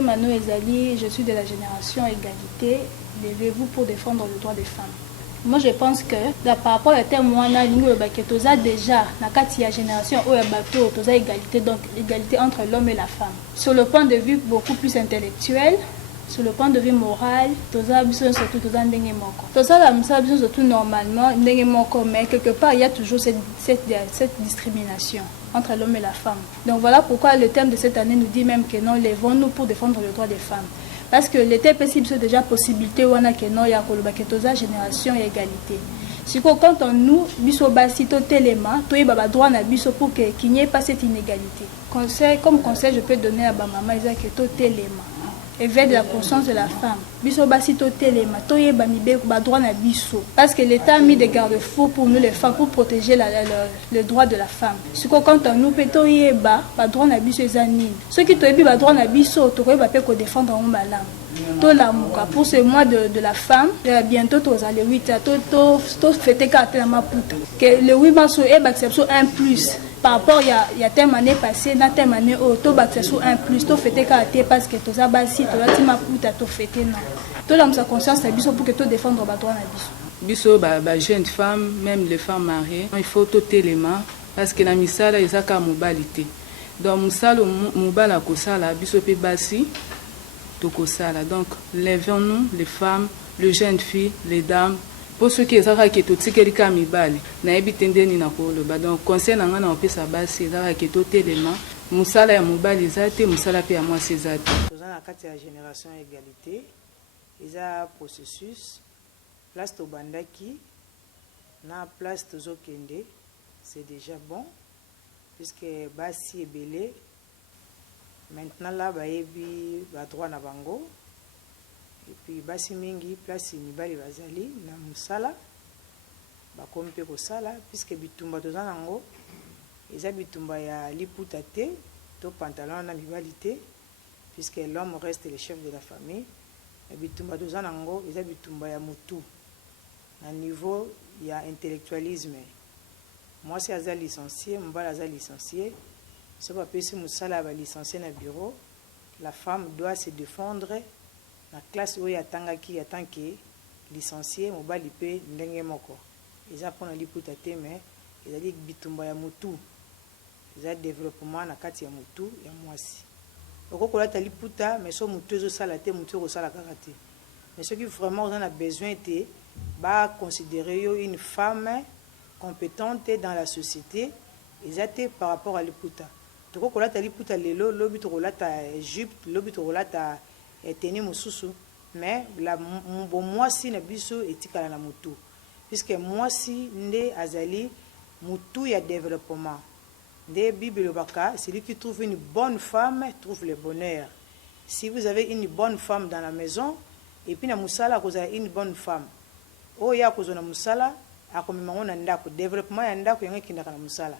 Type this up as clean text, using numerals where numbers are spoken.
Mano Ezali, je suis de la génération égalité. Levez-vous pour défendre le droit des femmes. Moi, je pense que par rapport à terme wana toza déjà na kati ya génération où ya bato toza égalité, donc égalité entre l'homme et la femme. Sur le point de vue beaucoup plus intellectuel, sur le point de vue moral, toza biso surtout toza ndenge moko. Toza la misa biso surtout normalement ndenge moko, mais quelque part il y a toujours cette discrimination entre l'homme et la femme. Donc voilà pourquoi le thème de cette année nous dit même que non, levons-nous pour défendre le droit des femmes. Parce que l'été possible, c'est déjà possibilité ou on a que non, il y a que génération et égalité. Si quand on nous, biso basi to téléma, to y baba droit na biso pour qu'il n'y ait pas cette inégalité. Comme conseil, je peux donner à ma maman, ils que to téléma. Éveil de la conscience de la femme. Biso basi to téléma, to y ba droit na biso. Parce que l'État a mis des garde-fous pour nous les femmes, pour protéger le droit de la femme. Si quand on nous peut to y ba droit na biso ezanine. Ceux qui to y ba droit na biso, to y ba peut défendre en malam. Pour ce mois de la femme, bientôt le 8 to fêter que le 8 mars est exception 1 plus par rapport il y a telle année passée na telle année to exception 1 plus to fêter parce que to za basi to la tima puta to fêter non to la sa conscience biso pour que to défendre ba droit na biso ba jeune femme, même les femmes mariées, il faut tout élément parce que la misala ezaka mobilité donc musalo mobala ko sala biso pe basi. Donc, levons-nous, les femmes, les jeunes filles, les dames, pour ceux qui sont qui tout tikeli kamibali, na ebitende ni na koloba. Donc, conseil na ngana opesa basi za ki tout élément, musala ya mobali zate, musala pe ya mwasi zate. Dans la carte de génération égalité, ils a processus place to bandaki na place to zokende, c'est déjà bon puisque basi est belé. Maintenant là bayebi ba droit na bango et puis basi mingi place mibali bazali na musala ba kompe ko sala puisque bitumba toza nango eza bitumba ya liputa te to pantalon na mibali te puisque l'homme reste le chef de la famille et bitumba toza nango eza bitumba ya mutu na niveau ya intellectualisme. Moi c'est aza licencié, mbala aza licencié. Si on peut se licencier dans le bureau, la femme doit se défendre. La classe où il y a tant que licencié, on va liper n'engé moko. Ils apprennent à liputa mais ils ont dit bitumba ya mutu. Ils ont développement na kati ya mutu ya mwasi. Oko kola ta liputa mais so mutu zo sala te mutu ko sala karate. Mais ceux qui vraiment on a besoin te ba considérer une femme compétente dans la société, ils étaient par rapport à liputa. Toko kolata liputa lelo lobi to kolata Égypte lobi to kolata tenue mususu mais la moi si na biso etikala na mutu puisque moi si nde azali mutu ya développement nde Bible baka celui qui trouve une bonne femme trouve le bonheur. Si vous avez une bonne femme dans la maison et puis na musala vous avez une bonne femme o ya kozona musala akomema ngona ndako développement ya ndako yango kindaka na musala